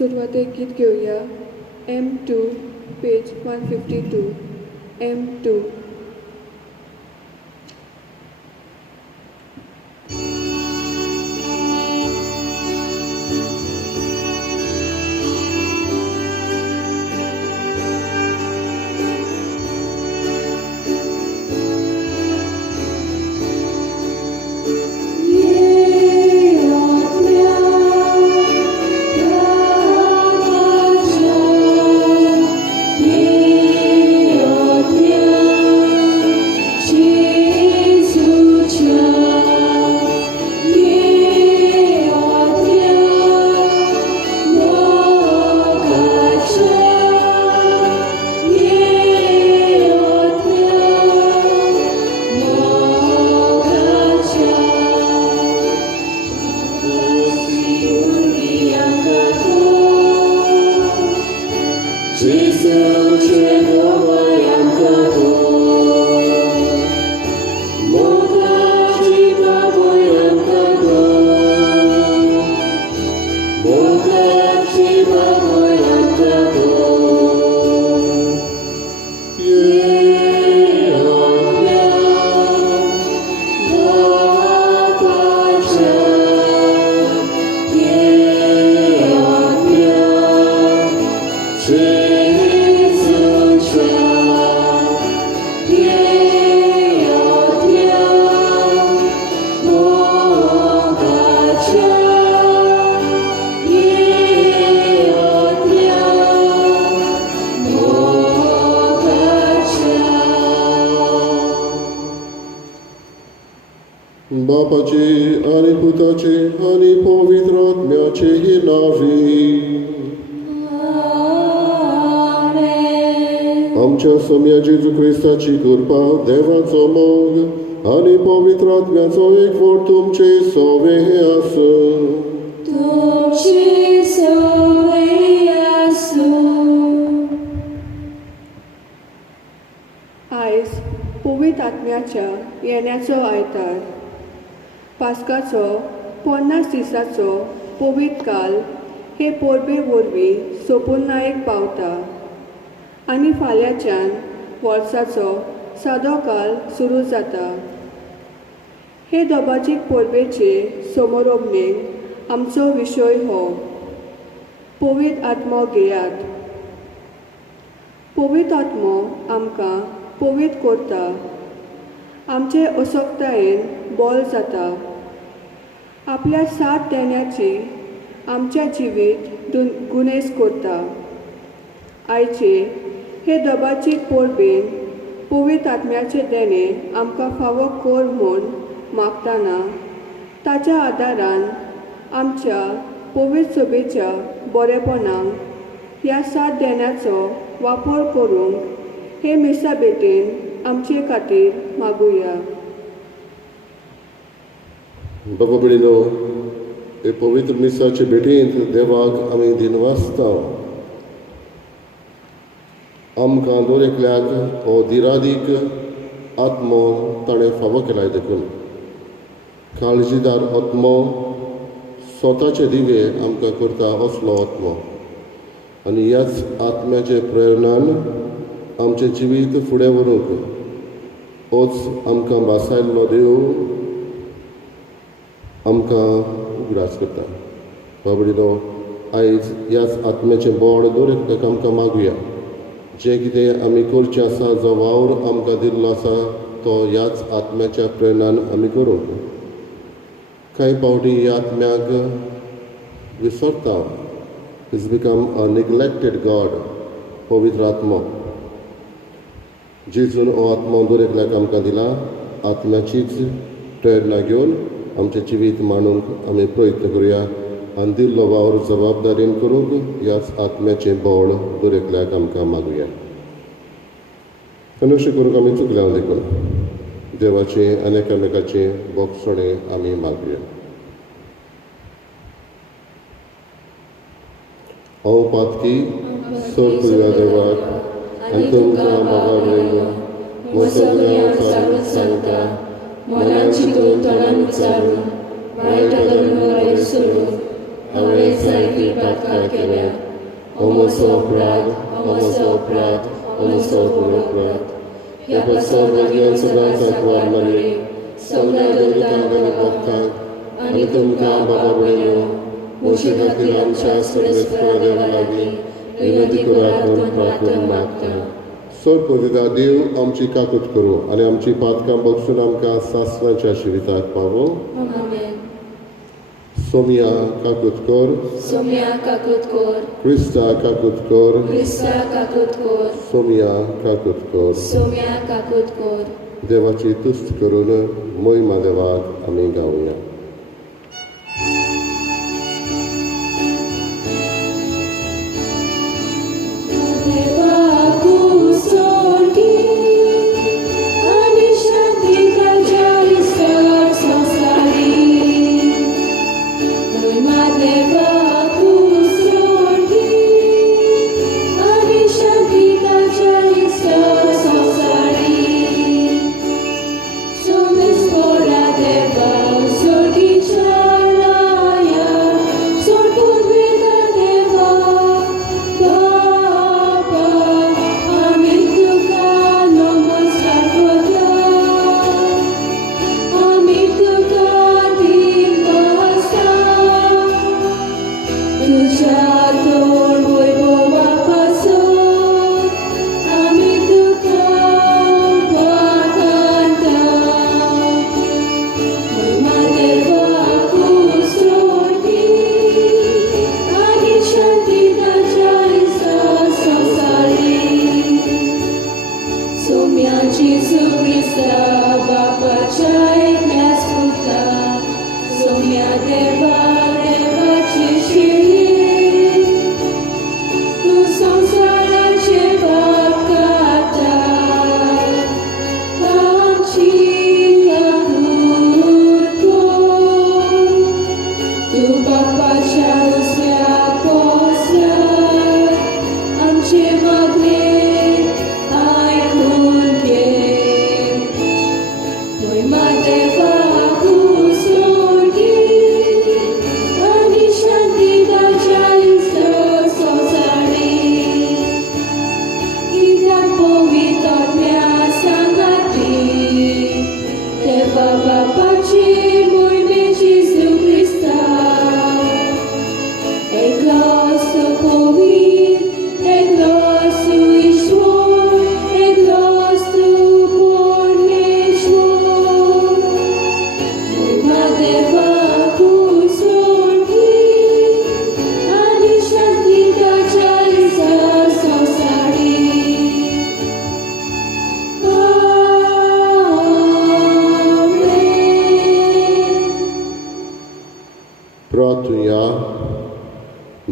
सुरवातेक गीत घेऊया M2 पेज 152 M2. बापाचे आणि पुताचे आणि पवित्र आत्म्याचेही नावे. आमच्या सम्या जेजू ख्रिस्ताची कृपा, देवाचो मोग आणि पवित्र आत्म्याचो एकवट तुमचे सोवे आसूं. आयज पवित्र आत्म्याच्या येण्याचो आयतार. पास्काचो 50 दिसाचो पवित्र काल हे पोरबे वरवीं सोपुर्नायेक पावता आनी फाल्यांच्यान वर्साचो सादो काल सुरू जाता. हे दोबाजीक पोरबेचे समारोपणेक आमचो विशय हो पवित्र आत्मो घेयात. पवित्र आत्मो आमकां पवित्र करता, आमचे असोक्तायेन बोल जाता. आपल्या साथ देण्याची आमच्या जिवीत गुणेस करता. आयचे हे दोबाची पोरबेन पवित्र आत्म्याचे देणे आमकां फावो कर म्हूण मागतना ताच्या आदारान आमच्या पवित्र सभेच्या बरेपणाक ह्या साथ देण्याचो वापर करूंक हे मिसा भेटेन आमचे खातीर मागुया. बाबा भयणीनो, हे पवित्र मिसाचे भेटेंत देवाक आमी दिनवासता. आमकां दर एकल्याक हो दिरादीक आत्मो ताणें फावो केलाय देखून. काळजीदार आत्मो स्वताचे दिवे आमकां करता असलो आत्मो, आनी ह्याच आत्म्याचे प्रेरणान आमचें जिवीत फुडें व्हरूंक होच आमकां भासायल्लो देव आमकां उगडास करता. बाबडीनो, आयज ह्याच आत्म्याचें बोड दर एकल्याक आमकां मागुया. जें कितें आमी करचें आसा, जो वावर आमकां दिल्लो आसा, तो ह्याच आत्म्याच्या प्रेरणान आमी करूंक. कांय फावटी ह्या आत्म्याक विसरता. Is become a neglected God, पवित्र आत्मो. जेजून हो आत्मो दर एकल्याक आमकां दिला. आत्म्याचीच प्रेरणा घेवन आमचें जिवीत मांडूंक आमी प्रयत्न करुया आनी दिल्लो वावर जबाबदारेन करूंक ह्याच आत्म्याचें बोड दर एकल्याक आमकां मागुया. आनी अशें करूंक आमी चुकल्या देखून देवाचें आनी एकामेकाचें बोगसणें आमी मागुया. हांव पातकी सोर देवाक आनी तुमकां मागावलेलो सगळ्या सांगता, मनान चिंतून तोंडान विचारून वायट धर्म सोडून हांवें जायतीं पातकां केल्या अमोसो अपराध अमोसो अपराध अमोसो घोर अपराध ह्या पासवर्गीय सदां सांकवार मारली सगळ्या देवतांक आनी भक्तांक आनी तुमकां बाबा बळयो मोशे खातीर आमच्या सर्वेस्परा देवा लागीं विनंती करात म्हूण प्रार्थना मागता सोड पविता देव आमची काकूट करूं आनी आमची पातकां बक्षून आमकां सासणाच्या जिविताक पावो सोमिया काकूट कर सोम्या काकूट कर क्रिस्ता काकूट कर क्रिस्ता काकूट कर सोमिया काकूट कर सोम्या काकूट कर देवाची तुस्त करून मोहिमा देवाक आमी गावया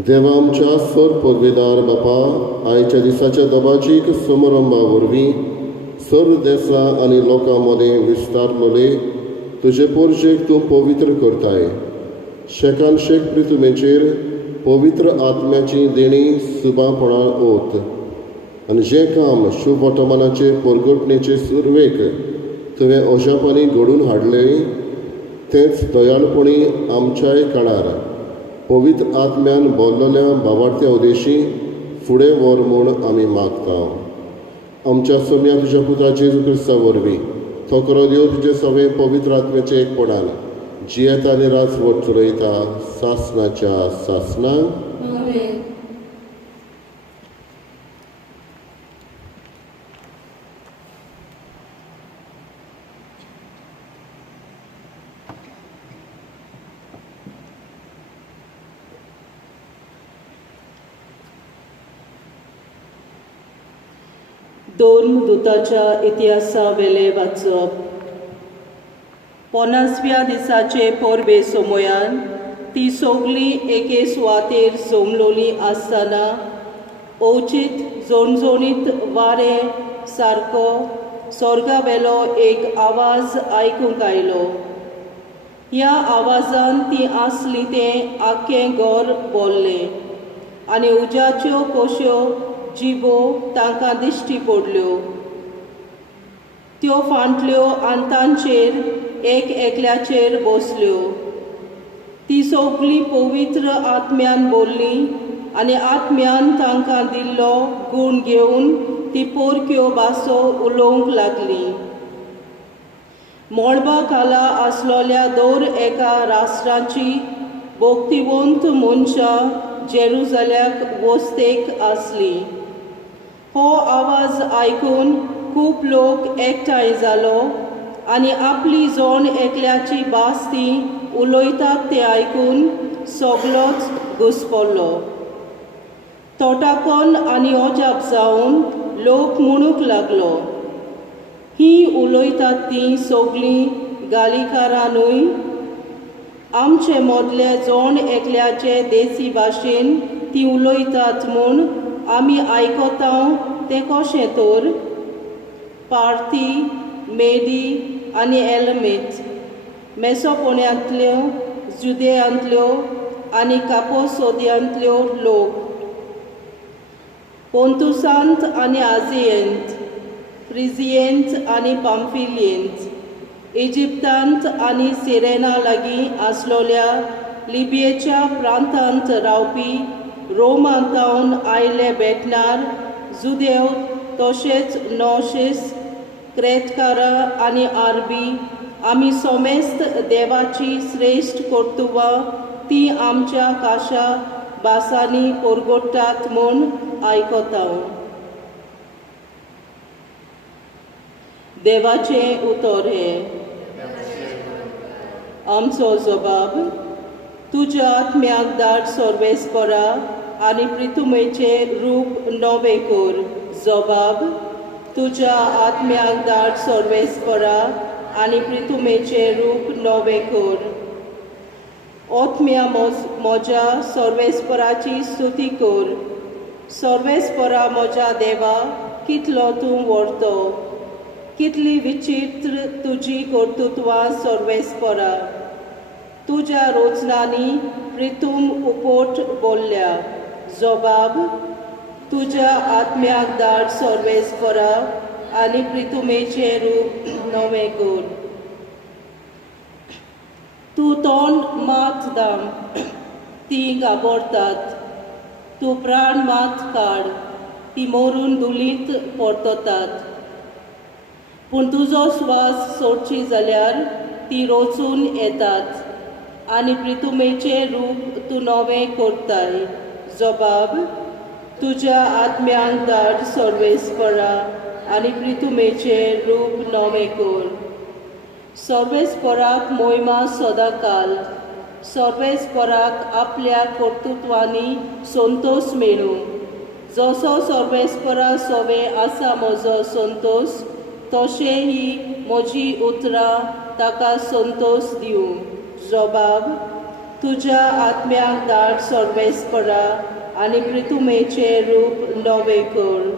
देवा आमच्या सर पदवीदार बापा आयच्या दिसाच्या दबाजीक समारंभा वरवीं सर देसां आनी लोकां मदें विस्तारलोले तुजे पोरजेक तूं पवित्र करताय शेकान शेक प्रितुमेचेर पवित्र आत्म्याची देणी सुबापणां ओत आनी जें काम शुभ वर्तमानाचे परगटणेचे सुरवेक तुवें ओशापांनी घडून हाडलें तेंच दयाळपणी आमच्याय काळार पवित्र आत्म्यान बोल्लोल्या भावार्थ्या उद्देशी फुडें व्हर म्हूण आमी मागता आमच्या सोम्या तुज्या पुत्रा जेजू क्रिस्ता वरवीं तो करो देव तुजे सगळे पवित्र आत्म्याचे एकपणान जियेता आनी राजवट चलयता सासणाच्या सासणाक आमेन. दोन दुताच्या इतिहासा वेले वाचप 50व्या दिसाचे परबे सोमोयान ती सोगली एके सुवातेर जमलोली आसतना ओचीत जोणजोणीत वारे सारको स्वर्गावेलो एक आवाज आयकूंक आयलो. ह्या आवाजान ती आसली तें आख्खें घर बोल्लें आनी उज्याच्यो कोश्यो जिबो तांकां दिश्टी पडल्यो. त्यो फांटल्यो आनी तांचेर एक एकल्याचेर बसल्यो. ती सगळी पवित्र आत्म्यान बोल्ली आनी आत्म्यान तांकां दिल्लो गूण घेवन ती पोरक्यो भासो उलोवंक लागली. मोळबा खाला आसलोल्या दर एका राष्ट्रांची भोक्तिवंत मनशां जेरुसल्याक वस्तेक आसली. हो आवाज आयकून खूब लोक एकठांय जालो आनी आपली जोण एकल्याची भास ती उलयतात तें आयकून सगळोच घुस्पलो. तोटाकोन आनी अजाप जावन लोक म्हणूंक लागलो, ही उलयतात ती सगळीं गालिकारांनूय. आमचे मदले जोण एकल्याचे देसी भाशेन ती उलयतात म्हूण आमी आयकता तें कशें तर? पार्थी, मेदी आनी एलमेत, मेसोपोट्यांतल्यो, जुदेयांतल्यो आनी कापोसोदियांतल्यो लोक, पोंतुसांत आनी आजियेंत, फ्रिजियेंत आनी पांफिलियेंत, इजिप्तांत आनी सिरेना लागीं आसलोल्या लिबियेच्या प्रांतांत रावपी रोमांतावन आयले बेटणार, जुदेव तशेंच नॉशिस, क्रेतकारां आनी आरबी, आमी सोमेस्त देवाची श्रेश्ठ कर्तुवां ती आमच्या काशा भासांनी परगडटात म्हूण आयकता. देवाचें उतर हें. आमचो जबाब, तुज्या आत्म्याक धाड सर्वेस्परा आनी प्रितुमेचें रूप नवें कर. जबाब, तुज्या आत्म्याक धाड सर्वेस्परा आनी प्रितुमेचें रूप नवें कर. आत्म्या म्हज्या सर्वेस्पराची स्तुती कर. सर्वेस्परा म्हज्या देवा, कितलो तूं व्हडतो, कितली विचित्र तुजी कर्तुत्वां सर्वेस्परा. तुज्या रोचनांनी प्रितूम उपोट बोल्ल्या. जबाब, तुज्या आत्म्याक धाड सर्वेस्परा आनी प्रितुमेचें रूप नवें कर. तूं तोंड मात दाम, तीं घाबरतात. तूं प्राण मात काड, तीं मोरून दुलीत परततात. पूण तुजो स्वास सोडची जाल्यार ती रोचून येतात आनी प्रितुमेचें रूप तूं नवें करताय. जबाब, तुज्या आत्म्यांक धाड सर्वेस्परा आनी प्रितुमेचें रूप नवें कर. सर्वेस्पराक मोहिमा सदांकाल. सर्वेस्पराक आपल्या कर्तुत्वांनी संतोष मेळूं. जसो सर्वेस्परा सवें आसा म्हजो संतोष, तशें ही म्हजी उतरां ताका संतोष दिवं. जबाब, तुज्या आत्म्याक धाड सर्वेस्परा आनी प्रितुमेचें रूप नवें कर.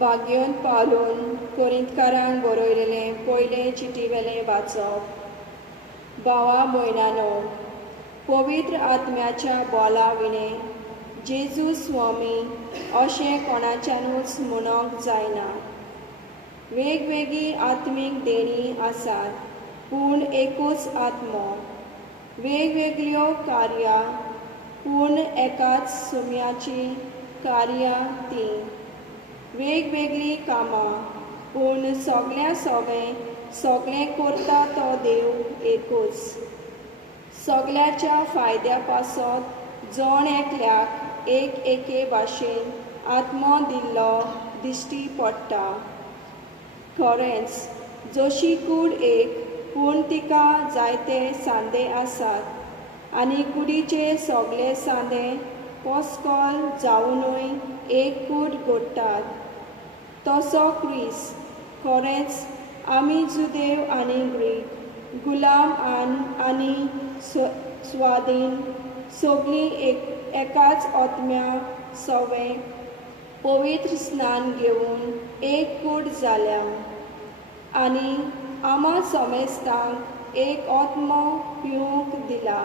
भाग्योन पावलून कोरिंतकारांक बरयलेलें पयलें चिटीवेलें वाचप. भावा भयणानो, पवित्र आत्म्याच्या बोला विणें जेजू स्वामी अशें कोणाच्यानूच म्हणूंक जायना. वेगवेगळी आत्मीक देणी आसात, पूण एकूच आत्मो. वेगवेगळ्यो कार्यां, पूण एकाच सुम्याची कार्यां तीं. वेगवेगळी कामां, पूण सगळ्या सगळें करता तो देव एकूच. सगळ्याच्या फायद्या पासत जण एकल्याक एके भाशेन आत्मो दिल्लो दिश्टी पडटा. खरेंच जशी कूड एक, पूण तिका जायते सांदे आसात आनी कुडीचे सगळे सांदे पोस्कोल जावनूय एक कूड घडटात. तसो क्रिस्त खरेंच आमी जुदेव आनी ग्रीक, गुलाम आनी स्वाधीन सगळीं एकाच आत्म्या सवें पवित्र स्नान घेवन एक कूड जाल्या आनी आम्हा समेस्तांक एक आत्मो पिवूंक दिला.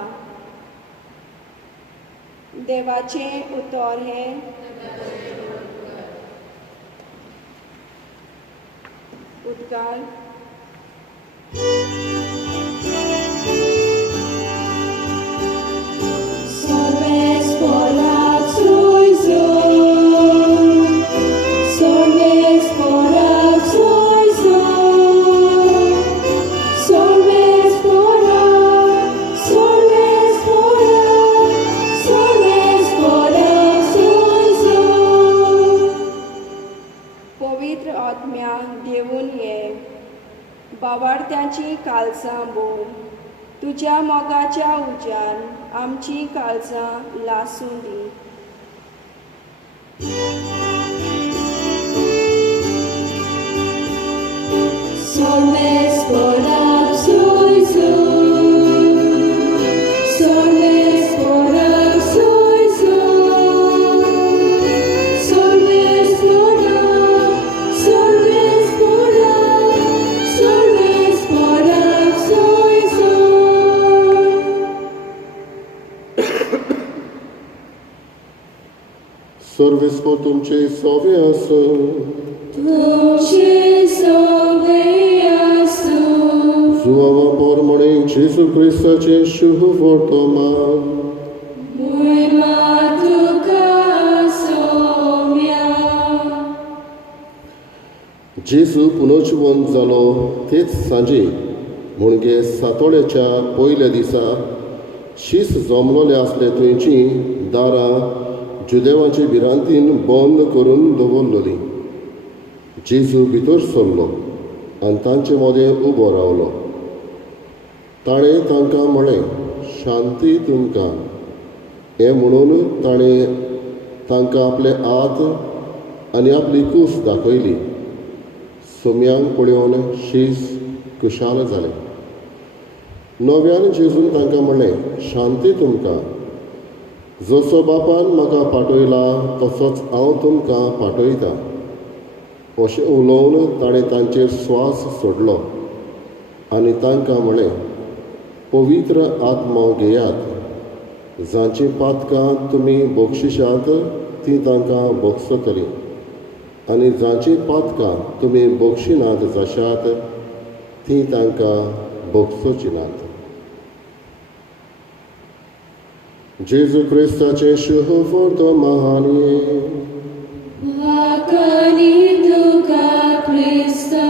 देवाचें उतर हें उद्गार. Sorves porak soizo, sorves porak soizo, sorves porak, sorves porak, sorves porak soizo. पवित्र आत्म्या घेऊन ये. बावार्थ्याची काळजां बोल. तुज्या मोगाच्या उज्यान आमची काळजां लासूं दी. Sorves porak soizo, sorves porak soizo, sorves porak, sorves porak, sorves porak soizo. Sorvispo तुमचे सोवे असो. Tuce soveasu, Zuava por म्हणे जेसू ख्रिस्ताचे शुभ वर्तमान. muima tuca somia. जेसू पुनर्जीवन जालो तेच सांजे म्हणजे सातोड्याच्या पयल्या दिसा शीस जमलोले आसले थंयची दारां जुदेवांचे भिरांतीन बंद करून दवरलोली. जेजू भितर सरलो आनी तांचे मदें उबो रावलो. ताणें तांकां म्हळें, शांती तुमकां. हें म्हणून ताणें तांकां आपले हात आनी आपली कूस दाखयली. सोम्यांक पळोवन शीस कुशाल जालें. नव्यान जेजून तांकां म्हणलें, शांती तुमकां. जसो बापान म्हाका पाठयला तसोच हांव तुमकां पाठयतां. अशें उलोवन ताणें तांचेर स्वास सोडलो आनी तांकां म्हळें, पवित्र आत्मो घेयात. जांची पातकां तुमी बक्षिशात तीं तांकां बक्षतलीं आनी जांची पातकां तुमी बक्षिनात जशात तीं तांकां बक्षोची नात. जेजू क्रिस्ताचे शुभ वर्तमान ये. Vakani tuca Christa.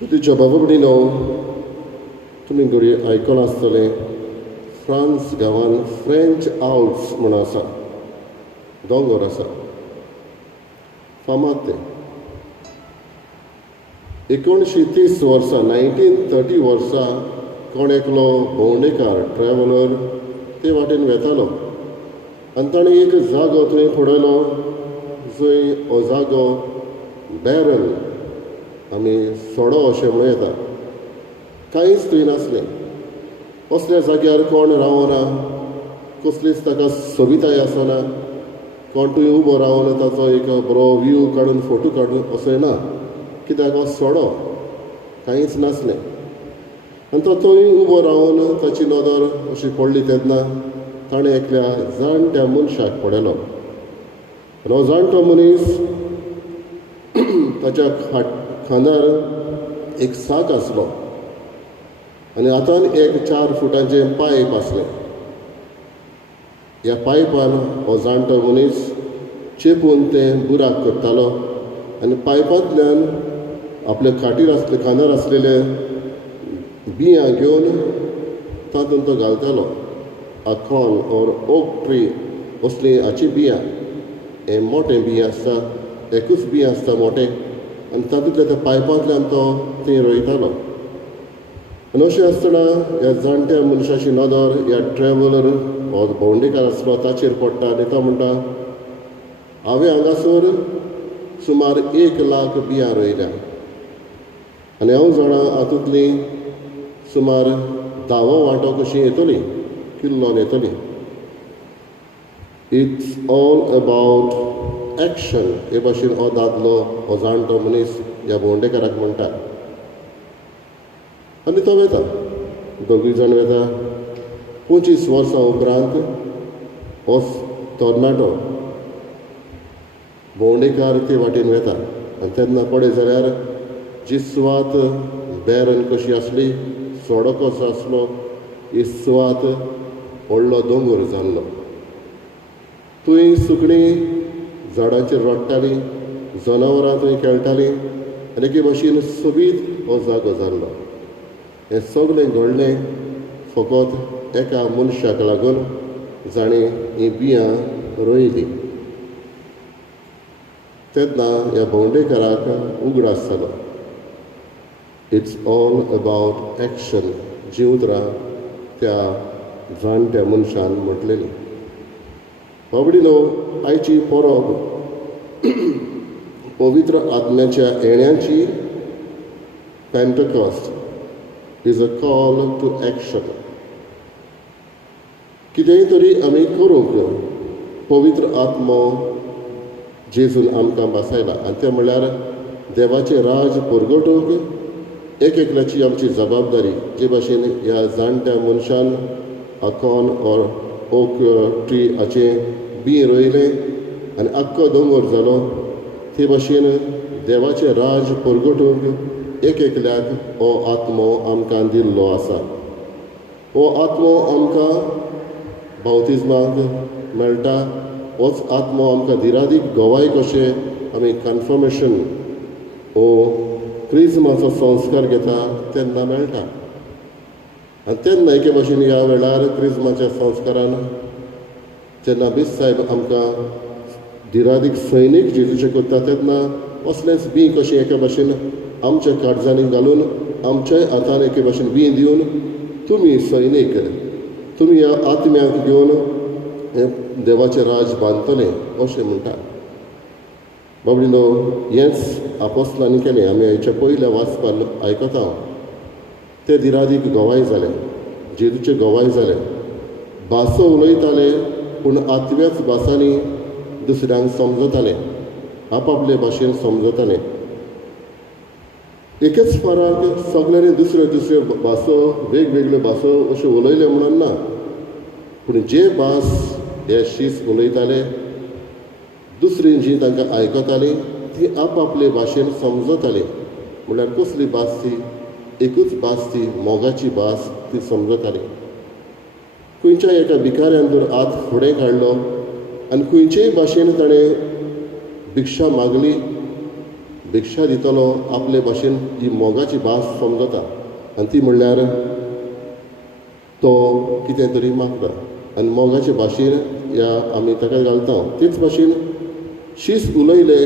तुमच्या बाबा भयणीनो, तुमी घडी आयकलां आसतलें फ्रांस गांवांत फ्रेंच आल्प्स म्हणून आसा, दोंगर आसा, फामाद ते. 1930 वर्सा 1930 वर्सा कोण एकलो भोंवडेकार ट्रॅव्हलर ते वाटेन वेतालो आनी ताणें एक जागो थंय पळयलो जंय हो जागो बॅरल आमी सोडो अशें म्हणूं येता. कांयच थंय नासलें. असल्या जाग्यार कोण रावना, कसलीच ताका सोबिताय आसना, कोण थंय उबो रावन ताचो एक बरो व्यू काडून फोटो काडून असोय ना. कित्याक हो सोडो कांयच नासलें. आनी तो थंय उबो रावन ताची नदर अशी पडली तेन्ना ताणें एकल्या जाणट्या मनशाक पळयलो. आनी हो जाणटो मनीस ताच्या खांदार एक साक आसलो आनी हातान एक 4 फुटांचें पायप आसलें. ह्या पायपान हो जाणटो मनीस चेपून तें बुराक करतालो आनी पायपांतल्यान आपल्या खांदार आसलेले बियां घेवन तातूंत तो घालतालो. आखोन ओर ओक ट्री असलीं हाची बियां, हे मोठे बियां आसता, एकूच बियां आसता मोठें आनी तातूंतल्या त्या पायपांतल्यान तो थंय रोयतालो. आनी अशें आसतना ह्या जाणट्या मनशाची नदर ह्या ट्रॅव्हलर हो भोंवडेकार आसलो ताचेर पडटा आनी तो म्हणटा, हांवें हांगासर सुमार 1 लाख बियां रोयल्या आनी हांव जाणा हातूंतली सुमार 10वो वांटो कशी येतली, किल्लोन येतली. इट्स ऑल अबाउट एक्शन हे भाशेन हो दादलो हो जाणटो मनीस ह्या भोंवडेकाराक म्हणटा आनी तो वेता दोगूय जाण वेता 25 वर्सां उपरांत हो तरणाटो भोंवडेकार ते वाटेन वेता आनी तेन्ना पळय जाल्यार जी सुवात बेरन कशी आसली सोडो कसो आसलो ही सुवात व्हडलो दोंगर जाल्लो थंय सुकणीं झाडांचेर रडटालीं जनावरां थंय खेळटालीं आनी एके भाशेन सोबीत हो जागो जाल्लो हें सगळें घडलें फकत एका मनशाक लागून जाणें हीं बियां रोयलीं तेन्ना ह्या भोंवडेकाराक उगडास जालो इट्स ऑल अबाउट एक्शन जी उतरां त्या जाणट्या मनशान म्हटलेलीं बाबडीनो आयची परब पवित्र आत्म्याच्या येण्याची Pentecost is a call to action कितेंय तरी आमी करूंक पवित्र आत्मो जेजून आमकां बसयला आनी तें म्हणल्यार देवाचें राज परगटूंक एक एकल्याची आमची जबाबदारी जे भाशेन ह्या जाणट्या मनशान आकोन ऑर ओक ट्री हाचें बी रोयलें आनी आख्खो दोंगर जालो ते भाशेन देवाचें राज परगटूंक एक एकल्याक हो आत्मो आमकां दिल्लो आसा हो आत्मो आमकां बावतिजमाक मेळटा होच आत्मो आमकां धिरादीक गोवाय कशें आमी कन्फर्मेशन हो क्रिस्माचो संस्कार घेता तेन्ना मेळटा आनी तेन्ना एके भाशेन ह्या वेळार क्रिस्माच्या संस्कारान जेन्ना बीस साहेब आमकां धिरादीक सैनीक जेजूचे करता तेन्ना असलेंच बी कशें एके भाशेन आमच्या काळजांनी घालून आमच्याय हातान एके भाशेन बी दिवन तुमी सैनीक तुमी ह्या आत्म्याक घेवन देवाचें राज बांदतले अशें म्हणटा बाबडीनो हेंच आपोस्तलांनी केलें आमी हेच्या पयल्या वाचपान आयकता ते धिरादीक गोवाय जाले जेजूचे गोवाय जाले भासो उलयताले पूण आत्म्याच भासांनी दुसऱ्यांक समजताले आपआपले भाशेन समजताले एकच फरक सगळ्यांनी दुसऱ्यो दुसऱ्यो भासो वेगवेगळ्यो भासो अश्यो उलयल्यो म्हणून ना पूण जे भास हे शीस उलयताले दुसरीं जीं तांकां आयकतालीं ती आपआपले भाशेन समजतालीं म्हळ्यार कसली भास ती एकूच भास ती मोगाची भास ती समजतालीं खंयच्याय एका भिकाऱ्यान जर हात फुडें काडलो आनी खंयचेय भाशेन ताणें भिक्षा मागली भिक्षा दितलो आपले भाशेन ही मोगाची भास समजता आनी ती म्हणल्यार तो कितें तरी मागता आनी मोगाचे भाशेन ह्या आमी ताका घालता तेच भाशेन शीस उलयले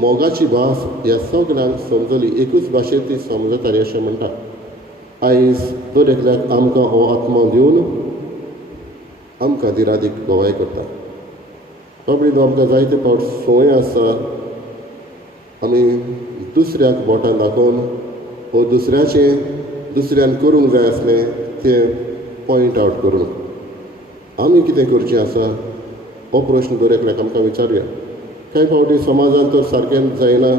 मोगाची भास ह्या सगळ्यांक समजली एकूच भाशेन ती समजताली अशें म्हणटा आयज दर एकल्याक आमकां हो आत्मो दिवन आमकां धिरादीक गोवाय करता बाबडीन आमकां जायते फावट संवय आसा आमी दुसऱ्याक बोटां दाखोवन हो दुसऱ्यान करूंक जाय आसलें तें पॉयंट आवट करूंक आमी कितें करचें आसा हो प्रश्न दर एकल्याक आमकां विचारया कांय फावटी समाजान तर सारकें जायना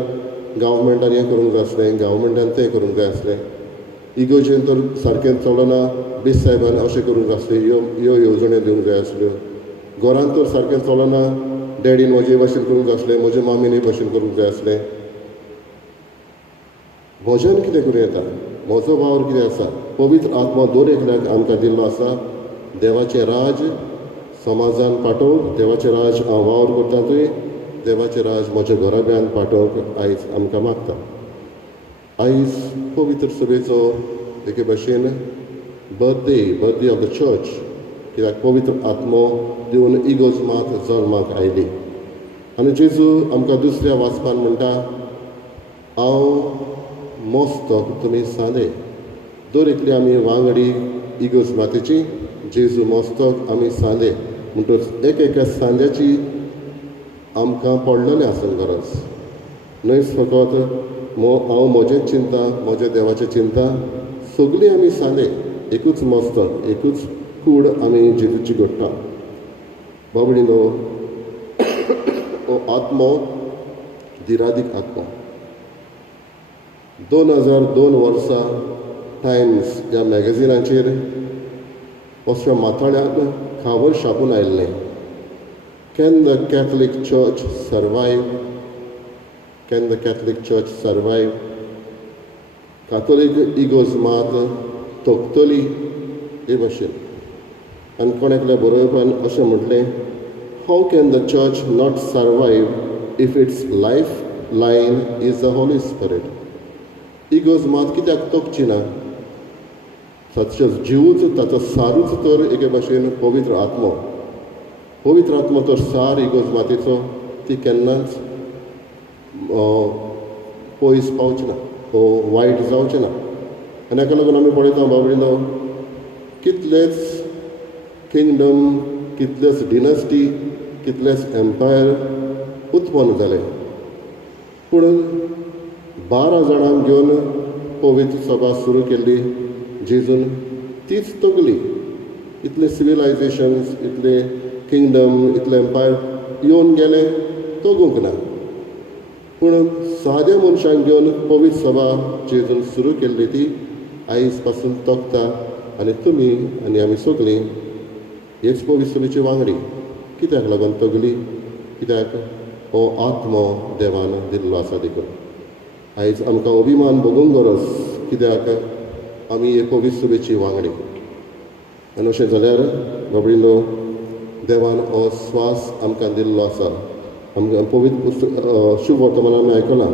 गांवमेंटान हें करूंक जाय आसलें गांवमेंटान तें करूंक जाय आसलें इगोजेन तर सारकें चलना बीस साहेबान अशें करूंक जाय आसलें ह्यो येवजण्यो दिवंक जाय आसल्यो घरांत तर सारकें चलना डॅडीन म्हजे भाशेन करूंक जाय आसलें म्हज्या मामीन भाशेन करूंक जाय आसलें म्हज्यान कितें करूं येता म्हजो वावर कितें आसा पवित्र आत्मा दर एकल्याक आमकां दिल्लो आसा देवाचें राज समाजान पाठोवंक देवाचें राज हांव वावर करता थंय देवाचें राज म्हज्या घराब्यान पाठोवंक आयज आमकां मागता आयज पवित्र सभेचो एके भाशेन बर्थडे ऑफ द चर्च कित्याक पवित्र आत्मो दिवन इगोजमात जल्माक आयली आनी जेजू आमकां दुसऱ्या वाचपान म्हणटा हांव मोस्तोक तुमी सांदे दर एकली आमी वांगडी इगोजमातेची जेजू मोस्तोक आमी सांदे म्हणटच एक एका सांद्याची आमकां पडलेलें आसूंक गरज न्हयच फकत हांव म्हजें चिंता म्हज्या देवाचें चिंता सगळीं आमी सांदे एकूच मस्तक एकूच कूड आमी जेजूची घडटा बाबडीनो हो आत्मो दिरादीक आत्मो 2002 वर्सा टायम्स ह्या मॅगझिनाचेर असल्या माथाळ्यान खावर छापून आयिल्लें can the Catholic church survive can the Catholic church survive कातोलीक इगोर्ज्मात तोखतली हे भाशेन आनी कोणाकल्या बरोवपान अशें म्हटलें how can the church not survive if its life line is the holy spirit इगोर्ज्मात कित्याक तोखची ना ताचो जीवच ताचो सारूच तर एके भाशेन पवित्र आत्मो तर सार इगोर्ज्मातीचो ती केन्नाच पयस पावची ना वो वायट जावचें ना आनी हाका लागून आमी पळयता बाबडीनो कितलेच किंगडम कितलेच डिनस्टी कितलेच एम्पायर उत्पन्न जाले पूण 12 जाणांक घेवन पवित्र सभा सुरू केल्ली जेजून तीच तगली इतले सिविलायजेशन्स इतले किंगडम इतले एम्पायर येवन गेले तगूंक ना पूण साद्या मनशांक घेवन पवित्र सभा जेजून सुरू केल्ली ती आयज पासून तोखता आनी तुमी आनी आमी सगळीं हेच पवित्र सभेची वांगडी कित्याक लागून तगली कित्याक हो आत्मो देवान दिल्लो आसा देखून आयज आमकां अभिमान भोगूंक गरज कित्याक आमी हे पवित्र सभेची वांगडी आनी अशें जाल्यार बाबडीनो देवान हो स्वास आमकां दिल्लो आसा आमकां पवित्र पुस्तक शुभ वर्तमानान आमी आयकलां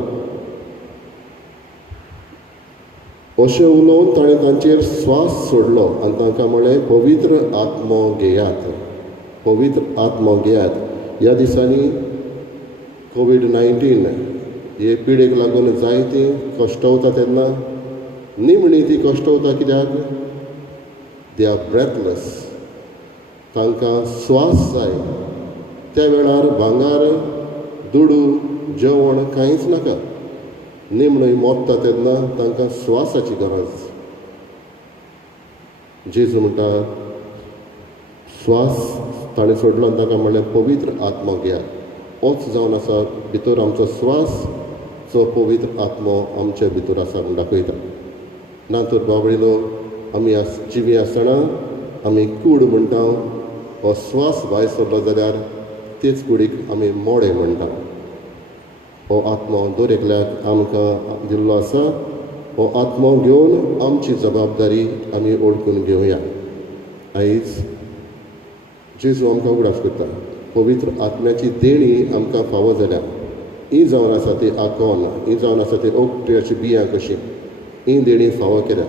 अशें उलोवन ताणें तांचेर स्वास सोडलो आनी तांकां म्हळें पवित्र आत्मो घेयात ह्या दिसांनी कोवीड-19 हे पिडेक लागून जायतीं कश्टावता तेन्ना निमणी ती कश्टावता कित्याक दे आर ब्रेथलेस तांकां स्वास जाय त्या वेळार भांगर दुडू जेवण कांयच नाका निमणय मोडटा तेन्ना तांकां स्वासाची गरज जेजू म्हणटा स्वास ताणें सोडलो आनी ताका म्हणलें पवित्र आत्मो घेयात होच जावन आसा भितर आमचो स्वास जो पवित्र आत्मो आमचे भितर आसा म्हूण दाखयता ना तर बाबडीनो आमी जिवी आसतना आमी कूड म्हणटा हो स्वास भायर सरलो जाल्यार तेच कुडीक आमी मोडे म्हणटा हो आत्मो दर एकल्याक आमकां दिल्लो आसा हो आत्मो घेवन आमची जबाबदारी आमी ओळखून घेवया आयज जेजू आमकां उगडास करता पवित्र आत्म्याची देणी आमकां फावो जाल्या ही जावन आसा ती आकोन ही जावन आसा ती ओक ट्रियाची बियां कशी ही देणी फावो केल्या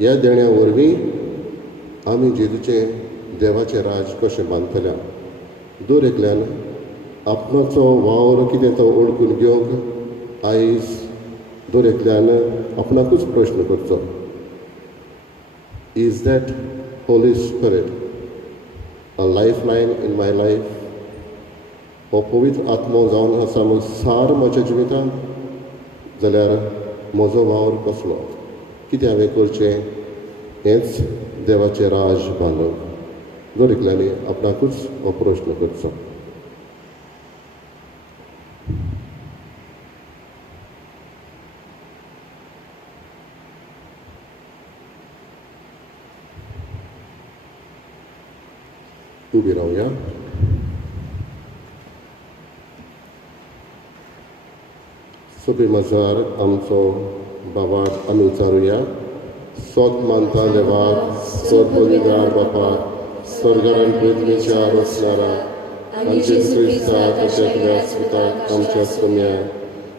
ह्या देण्या वरवीं आमी जेजूचें देवाचें राज कशें बांदतल्या दर एकल्यान आपणाचो वावर कितें तो ओळखून घेवंक आयज दर एकल्यान आपणाकूच प्रश्न करचो is that holy spirit a lifeline in my life हो पवित्र आत्मो जावन आसा सार म्हज्या जिवितांत जाल्यार म्हजो वावर कसलो कितें हांवें करचें हेंच देवाचें राज बांदूंक दर एकल्यांनी आपणाकूच हो प्रश्न करचो उबी रावया सोबी मजार आमचो बाबाक आमी विचारुया सोद मानता देवाक सोद बलिदार बापाक स्वर्गान पृथ्वीच्या रचणारा आनी जेजू क्रिस्ताक अशा व्यासपिताक आमच्या सम्या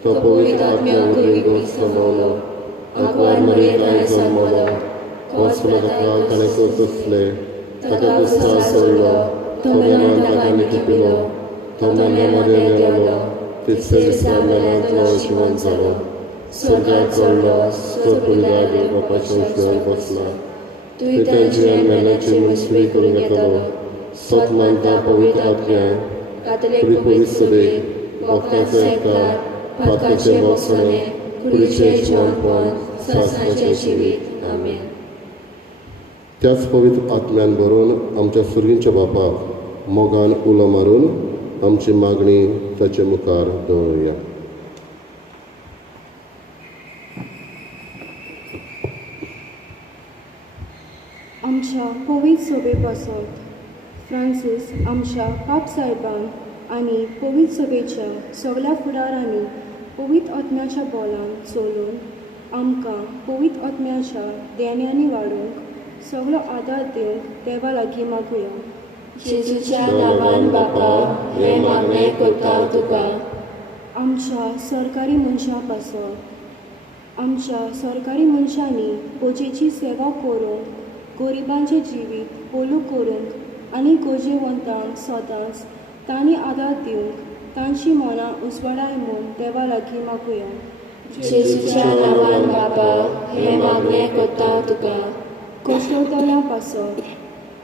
तो पवित्र आत्म्या उदरगत समवलो अकवार मरियेक जल्मलो कोसलो ताका ताणें करतसले ताका कुस्ता सोडलो तो मेलान ताका निकिपिलो तो मेल्यामध्ये मेलो तिसरे दिसा मेलांतलो जिवंत जालो स्वर्गाक चडलो स्वर्गपुरीदार बापाच्या उजव्यार बसला तुवें त्या जिवन मेलांची मुनसुबी करून घेतलो सत मानता पवित्र आत्म्या पवित्र सभेक वखदांचो एककार पातकाचें मोगसाणें कुडीचें जिवणपण सासणाचें जिवीत आमेन त्याच पवित्र आत्म्यान बरोवन आमच्या सुर्गींच्या बापाक मोगान उलो मारून आमची मागणी ताचे मुखार दवरुया. आमच्या पवित्र सभे पासत फ्रांसीस आमच्या पाप साहेबान आनी पवित्र सभेच्या सगळ्या फुडारांनी पवित्र आत्म्याच्या बोलान चलून आमकां पवित्र आत्म्याच्या देण्यांनी वाडूंक सगळो आदार दिवंक देवा लागीं मागुया. जेजूच्या नांवान बापा हे मागणे करता तुका. आमच्या सरकारी मनशां पासत आमच्या सरकारी मनशांनी पोजेची सेवा करूंक गरिबांचे जिवीत पोलू करूंक आनी गरजेवंतांक सदांच तांणी आदार दिवंक तांची मनां उजवाडाय म्हूण देवा लागीं मागुया. जेजूच्या नांवान बापा हे मागणे करता तुका. कश्टोतल्या पासत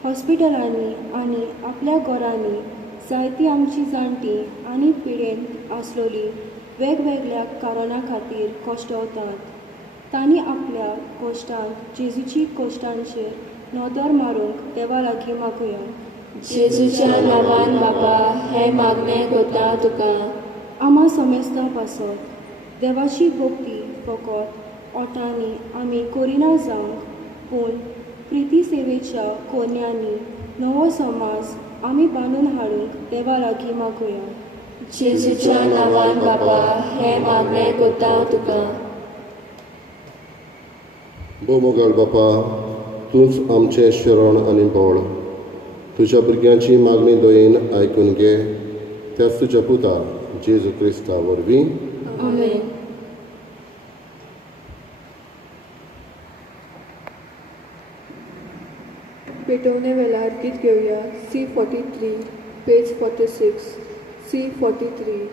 हॉस्पिटलांनी आनी आपल्या घरांनी जायतीं आमची जाणटीं आनी पिडेंत आसलेलीं वेगवेगळ्या कारणां खातीर कश्टवतात. तांणी आपल्या कश्टांक जेजूची कश्टांचेर नदर मारूंक देवा लागीं मागुया. जेजूच्या नांवान बापा हे मागणे करता तुका. आमा समेस्तां पासत देवाची भक्ती फकत ओठांनी आमी करिना जावंक पूण प्रिती सेवेच्या कोन्यांनी नवो समाज आमी बांदून हाडूंक देवा लागीं मागुया. जेजूच्या नांवान बापा हे मागणे करता तुका. मोगाळ बापा, तूंच आमचें शरण आनी बळ. तुज्या भुरग्यांची मागणी दयेन आयकून घे. त्याच तुज्या पुता जेजू क्रिस्ता वरवीं आमेन. पेटवणे वेळार गीत घेऊया. C43 page 46. C43.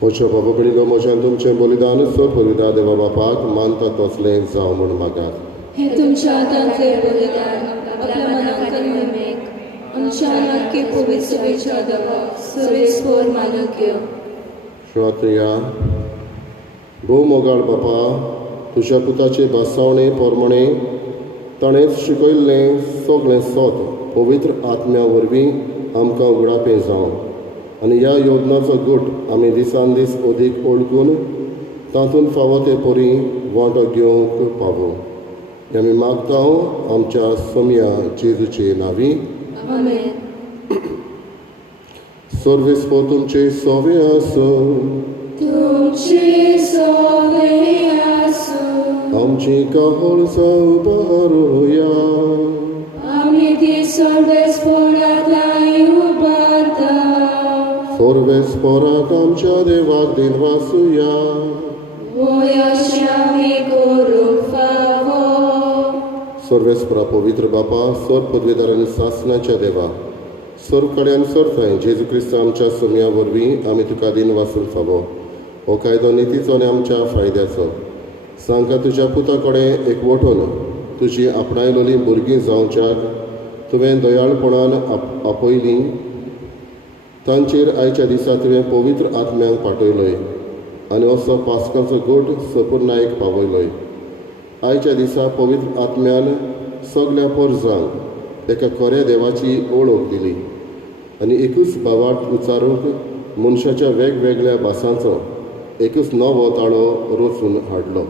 म्हज्या बाबा भयणीनो, म्हज्यान तुमचें बलिदान सपविता देवा बापाक मानता तसलें जावं म्हूण मागात. हे तुमच्या हातांतले बलिदान आपल्या मनांतल्या नेमेक आमच्या नाटकी पवित्र सभेच्या देवाक सर्वेस्पर मानूंक घेव. श्रोत्रिया, भोव मोगाळ बापा, तुज्या पुताचे भासावणे पोरमणे ताणेंच शिकयल्लें सगळें सोत पवित्र आत्म्या वरवीं आमकां उगडापें जावं आनी ह्या योजनाचो गूट आमी दिसान दीस अदीक ओळखून तातूंत फावो ते परी वांटो घेवंक पावूं. हें आमी मागता आमच्या सोम्या जेजूचे नांवी. आमेन. सर्वेस्पर तुमचे सोवे आसो. तुमचे सोवे आसूं. आमची काहळ उबारुया. आमी ती सर्वेस्परांतल्यान उबारता. सर्वेस्पराक आमच्या देवाक दिनवासुया. वयाची आमी करूंक फावो. सर्वेस्परा पवित्र बापा, सर पदवीदारांनी सासणाच्या देवा, सर कड्यान सर थंय जेजू क्रिस्त आमच्या सोम्या वरवीं आमी तुका दिन वासूंक फावो. हो कायदो नितीचो आनी आमच्या फायद्याचो. सांगा तुज्या पुता कडेन एकवटून तुजी आपणायलोलीं भुरगीं जावच्याक तुवें दयाळपणान आपयलीं. तांचेर आयच्या दिसा तुवें पवित्र आत्म्यांक पाठयलोय आनी असो पास्कांचो गोठ सपूर्णायेक पावयलोय. आयच्या दिसा पवित्र आत्म्यान सगळ्या परजांक एका खऱ्या देवाची ओळख दिली आनी एकूच भावार्थ उच्चारूंक मनशाच्या वेगवेगळ्या भासांचो एकूच नवो ताळो रचून हाडलो.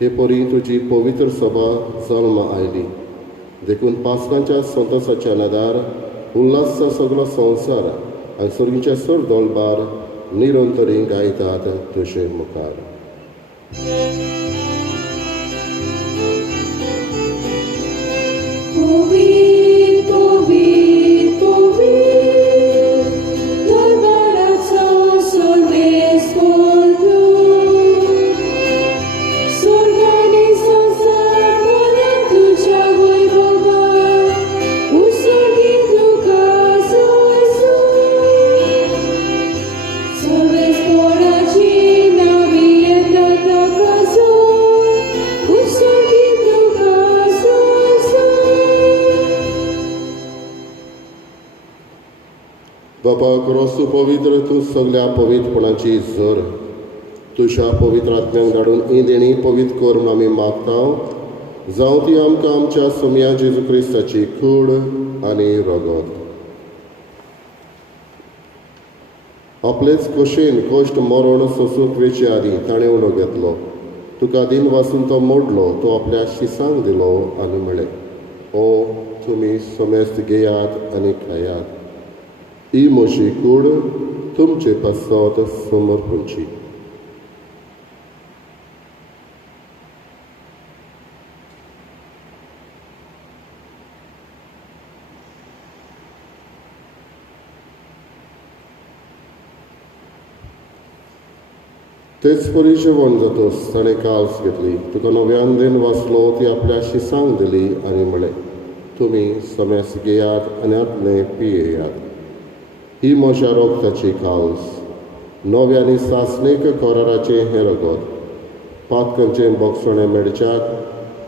हे पोरी तुजी पवित्र सभा जल्म आयली देखून पासकांच्या संतोसाच्या नदार उल्हासचा सगळो संवसार आनी सर्गीच्या सर दोलबार निरंतरी गायतात तुजे मुखार. Povit, povit, povit, darbaraca sorves poldu. Sorgani sansar mola tuja vojvoda, usorgi duka soisu. Sorves poracina vienda takazo, usorgi duka soisu. बाबा क्रोस्तू पवित्र तूं सगळ्या पवित्रपणाची झर तुज्या पवित्र आत्म्यान काडून ही देणी पवित्र कर म्हूण आमी मागता जावं ती आमकां आमच्या सोम्या जेजू क्रिस्ताची कूड आनी रगत. आपलेच कशेन कश्ट मरण सोंसूंक वेचे आदीं ताणें उलो घेतलो तुका दिन वाचून तो मोडलो तो आपल्या शिसांक दिलो आनी म्हळें ओ तुमी सोमेस्त घेयात आनी खायात ही म्हजी कूड तुमचे पासत समर्पणची. तेच परी जेवण जातोच ताणें काल्स घेतली तुका नव्यान दिन वाचलो ती आपल्या शिसांक दिली आनी म्हळें तुमी समेस घेयात आनी आतले पियेयात ही म्हज्या रोगताची काल्स नव्यानी सासणेक कराराचें हें रगत पातकांचें बोगसणें मेडच्याक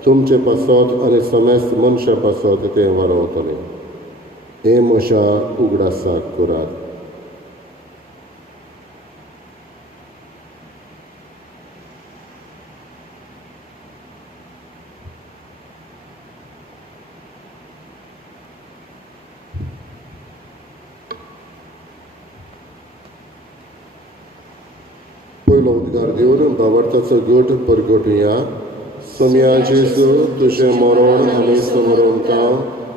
तुमचे पासत आनी समेस्त मनशा पासत तें वारोवतलें हें म्हज्या उगडासाक करात. पयलो उद्गार दिवन भावार्थाचो गट परगटुया. सोम्या जेजू तुजें मरण आमी समरमता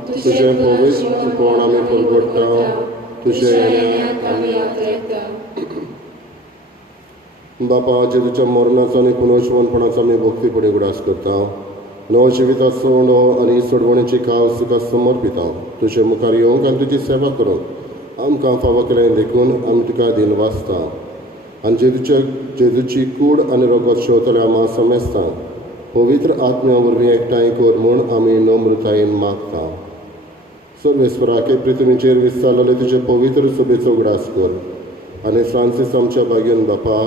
तुजें पवित्रपण आमी परगटता तुजें येण्याक आमी बापा जेजूच्या मरणाचो आनी पुनर्जीवनपणाचो आमी भक्तीपणी उगडास करता. नवो जिविताचो उंडो आनी सोडवणेची काल तुका समर्पिता. तुजे मुखार येवंक आनी तुजी सेवा करूंक आमकां फावो केलें देखून आमी तुका दिन वाचता आनी जेजूची कूड आनी रगत शेवतले आमी समेस्ता पवित्र आत्म्या वरवीं एकठांय कर म्हूण आमी नम्रतायेन मागता. सर्वेस्वराके प्रितमेचेर विस्तारलेले तुजे पवित्र सभेचो उगडास कर आनी फ्रांसीस आमच्या बागेन बापा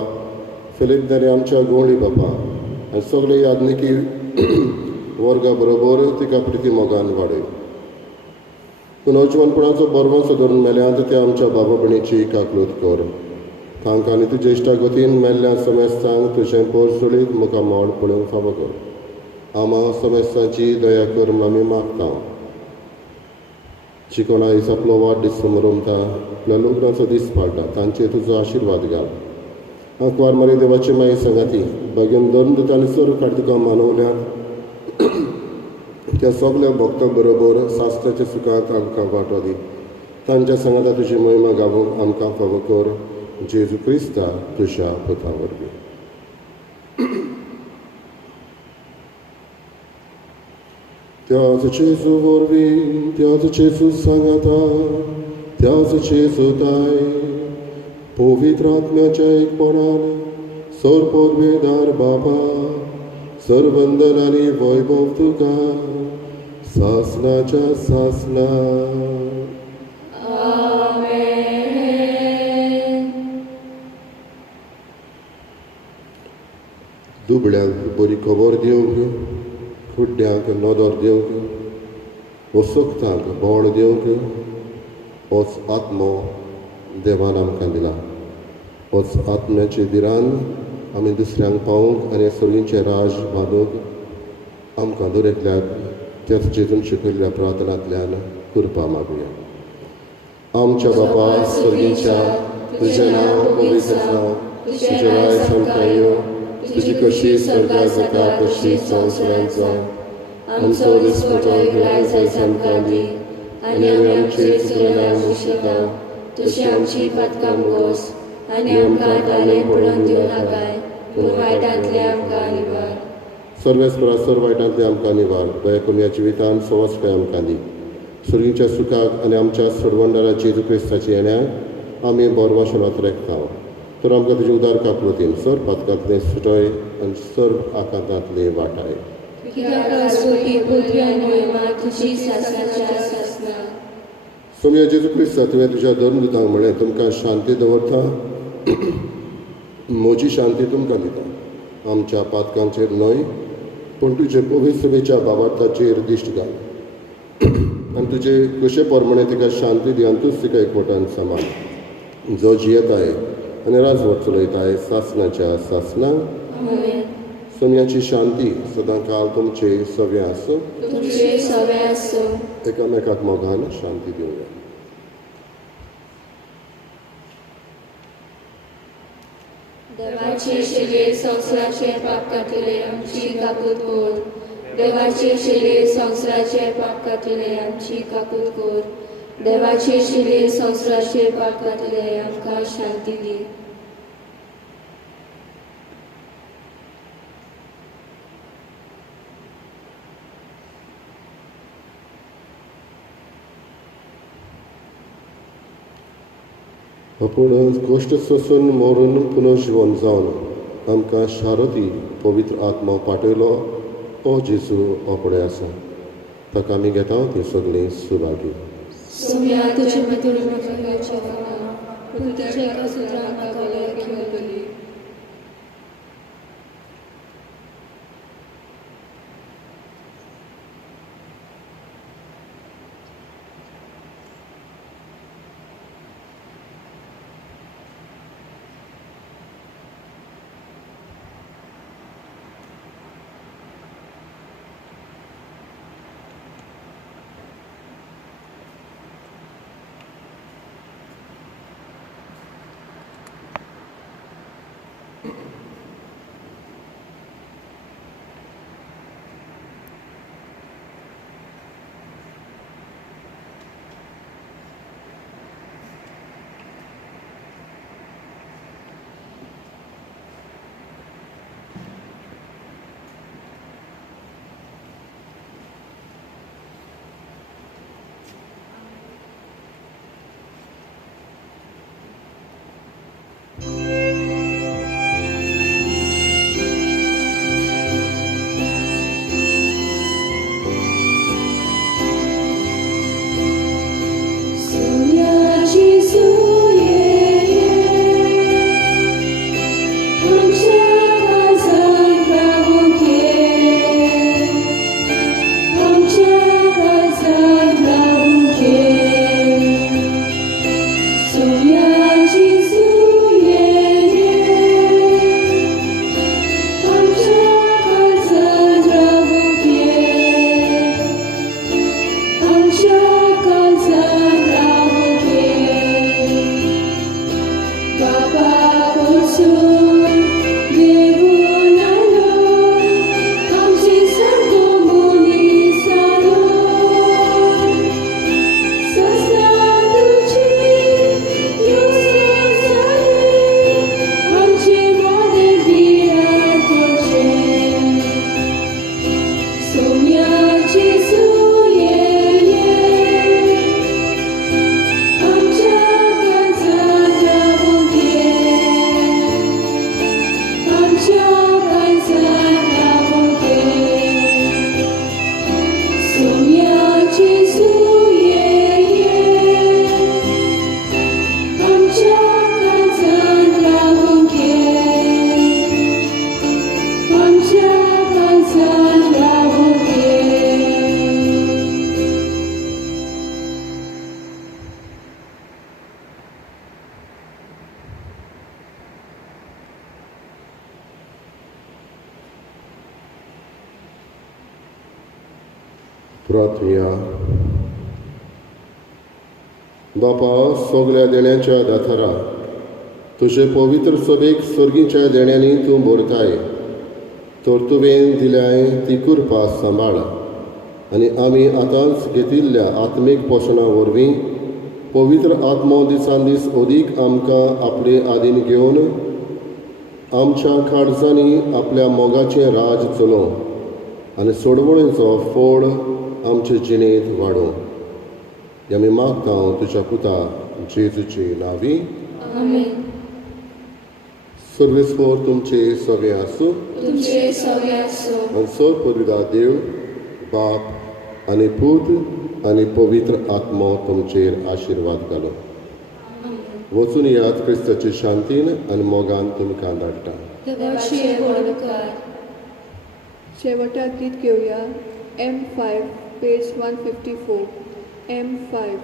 फिलीप नेरे आमच्या गोंडी बापा आनी सगळे यादनिकी वर्गा बरोबर तिका प्रिती मोगान वाडय. पुनर्जीवनपणाचो बरवंसो धरून मेल्यांत ते आमच्या बाबा भयणीची काकलूत कर. तांकां आनी तुजे इश्टा गतीन मेल्ल्या समेस्तांक तुजें पोरसुळीत मुखार मोड पळोवंक फावो कर. आमा समेस्तांची दया कर म्हूण आमी मागता. जी कोणा आयज आपलो वाडदीस समरमता आपल्या लग्नाचो दीस पाळटा तांचेर तुजो आशिर्वाद घाल. आंकवार मारी देवाची माई सांगाती बागेन दंड आनी सर काड तुका मानवल्यात त्या सगळ्या भक्तां बरोबर सासणाच्या सुखांत आमकां वांटो दी. तांच्या सांगाता तुजी महिमा गावूंक आमकां फावो कर. जेजू क्रिस्ता तुज्या पुता वरवीं. त्याच जेजू वरवीं त्याच जेजू सांगाता त्याच जेजू ताय पवित्र आत्म्याच्या एकपणान सरपदवेदार बाबा सरवंदन आनी वैभव तुका सासणाच्या सासणा. दुबळ्यांक बरी खबर दिवंक खुड्ड्यांक नदर दिवंक वसुक्तांक बोड दिवंक होच आत्मो देवान आमकां दिला. होच आत्म्याचे दिरान आमी दुसऱ्यांक पावूंक आनी सगळींचें राज बांदूंक आमकां दरेकल्याक त्याच जेजून शिकयल्ल्या प्रार्थनांतल्यान कृपा मागुया. आमच्या बापा सर्गीच्या तुजें नांव पवित्र जावं तुजें राज आमकां येवं तुजी कशी स्वर्गात जाता तशी संवसारांत जावं. आमचो दिसपटो आयज आमकां दी आनी आमी आमचेर चुकलां मुशका तशी आमची पातकां मुगोस आनी आमकां दालें पडून दिवं नाकाय पूण वायटांतले आमकां निवार. सर्वेस्परासर वायटांतले आमकां निवार. दया करून ह्या जिवितांत सवस्काय आमकां दी. सुर्गीच्या सुखाक आनी आमच्या सोडवंडारा जेजू क्रिस्ताच्या येण्याक आमी बोरवाशेन वातरेकता. तर आमकां तुजे उदार काकूतीन सर पातकांतले सुटय आनी सर आकांतांतले वाटाय. कित्याक आसपटी पृथ्वी आनी महिमा तुजी सासणाच्या सासना. सोम्या जेजू क्रिस्ता तुवें तुज्या धर्मदुतांक म्हळें तुमकां शांती दवरता म्हजी शांती तुमकां दिता. आमच्या पातकांचेर न्हय पूण तुजे पवित्र सभेच्या बाबार्थाचेर दिश्ट घाल आनी तुजे कशे प्रमाणे तिका शांती दी आनी तूंच तिका एकवटान सांबाळ जो जियेताय आनी राजवट चलयताय सासणाच्या सासना. आमेन. सोम्याची शांती सदां काल तुमचे सव्या आसूं. तुमचे सवे आसूं. एकामेकाक मोगान शांती दिवया. देवाचे शिले संवसाराचेर पाप काटिले आमची काकूत कोर. देवाचे शिले संवसाराचेर पाप काटिले आमची काकूत कोर. देवाचे शिले संवसाराचेर पाप काटिले आमकां शांती दी. आपूण गोश्ट सोसून मरून पुनर्जीवन जावन आमकां शारदी पवित्र आत्मा पाठयलो हो जेजू ओपडे आसा. ताका आमी घेता ती सगळीं सुभागी. सोम्या तुजे मधुर नजरेचे फळां पूण तुजे एका सुत्रान म्हाका वयर घेवतली. प्रार्थया. बापा, सगळ्या देण्याच्या दातारा तुजे पवित्र सभेक सर्गीच्या देण्यांनी तूं भरताय. तर तुवें दिल्याय ती कुरपा सांबाळ आनी आमी आतांच घेतिल्ल्या आत्मीक पोशणा वरवीं पवित्र आत्मो दिसान दीस अदीक आमकां आपले आदीन घेवन आमच्या काळजांनी आपल्या मोगाचें राज चलोवं आनी सोडवणेचो फोड आमचे जिणेंत वाडोवं. हें आमी मागता तुज्या पुता जेजूचे नांवी. आमेन. सर्वेस्वर तुमचे सगळे आसूं तुमचे सगळे आसूं. आनी सर पवित्र देव बाप आनी पूत आनी पवित्र आत्मो तुमचेर आशिर्वाद घालो. वचून यात क्रिस्ताचे शांतीन आनी मोगान तुमकां धाडटा. देवाचे बळकार. शेवटाक गीत घेवया. M5 page 154. M5.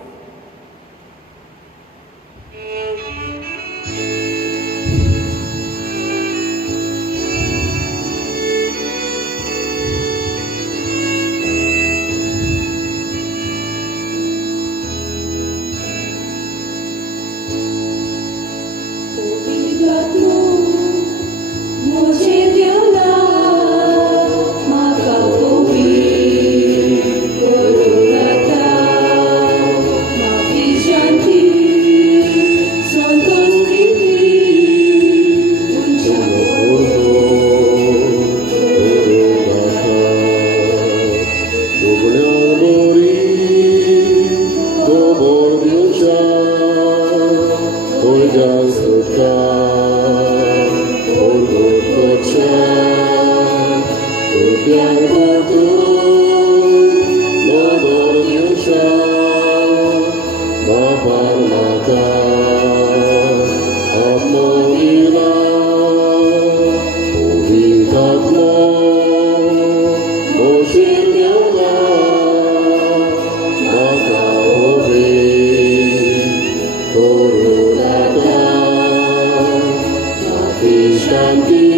Shanti.